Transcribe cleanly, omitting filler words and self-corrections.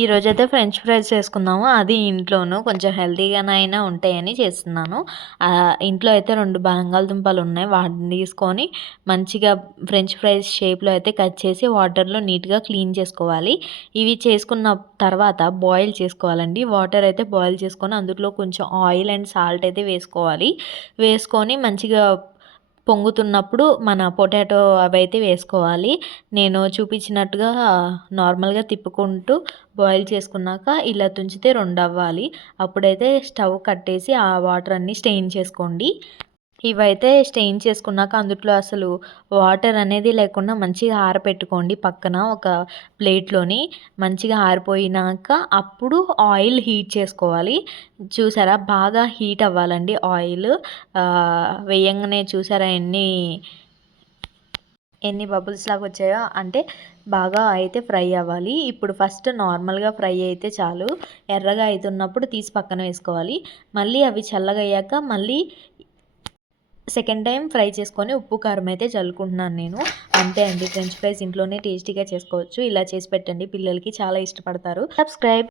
ఈరోజైతే French fries చేసుకుందాము. అది ఇంట్లోను కొంచెం హెల్తీగానైనా ఉంటాయని చేస్తున్నాను. ఇంట్లో అయితే 2 బంగాళదుంపలున్నాయి. వాటిని తీసుకొని మంచిగా ఫ్రెంచ్ ఫ్రైస్ షేప్‌లో అయితే కట్ చేసి వాటర్‌లో నీట్‌గా క్లీన్ చేసుకోవాలి. ఇవి చేసుకున్న తర్వాత బాయిల్ చేసుకోవాలండి. వాటర్ అయితే బాయిల్ చేసుకొని అందులో కొంచెం ఆయిల్ అండ్ సాల్ట్ అయితే వేసుకోవాలి. వేసుకొని మంచిగా పొంగుతున్నప్పుడు మన పొటాటో అవైతే వేసుకోవాలి. నేను చూపించినట్టుగా నార్మల్‌గా తిప్పుకుంటూ బాయిల్ చేసుకున్నాక ఇలా తుంచితే 2 అవ్వాలి. అప్పుడైతే స్టవ్ కట్టేసి ఆ వాటర్ అన్నీ స్టెయిన్ చేసుకోండి. ఇవైతే స్టెయిన్ చేసుకున్నాక అందులో అసలు వాటర్ అనేది లేకుండా మంచిగా ఆరపెట్టుకోండి పక్కన ఒక ప్లేట్‌లోని. మంచిగా ఆరిపోయినాక అప్పుడు ఆయిల్ హీట్ చేసుకోవాలి. చూసారా బాగా హీట్ అవ్వాలండి ఆయిల్. వేయంగానే చూసారా ఎన్ని బబుల్స్ లాగా వచ్చాయో, అంటే బాగా అయితే ఫ్రై అవ్వాలి. ఇప్పుడు ఫస్ట్ నార్మల్‌గా ఫ్రై అయితే చాలు. ఎర్రగా అయితున్నప్పుడు తీసి పక్కన వేసుకోవాలి. మళ్ళీ అవి చల్లగయ్యాక మళ్ళీ సెకండ్ టైం ఫ్రై చేసుకొని ఉప్పు, కారం అయితే చల్లుకుంటున్నాను నేను. అంతే అండి, ఫ్రెంచ్ ఫ్రైస్ ఇంట్లోనే టేస్టీగా చేసుకోవచ్చు. ఇలా చేసి పెట్టండి, పిల్లలకి చాలా ఇష్టపడతారు. సబ్స్క్రైబ్.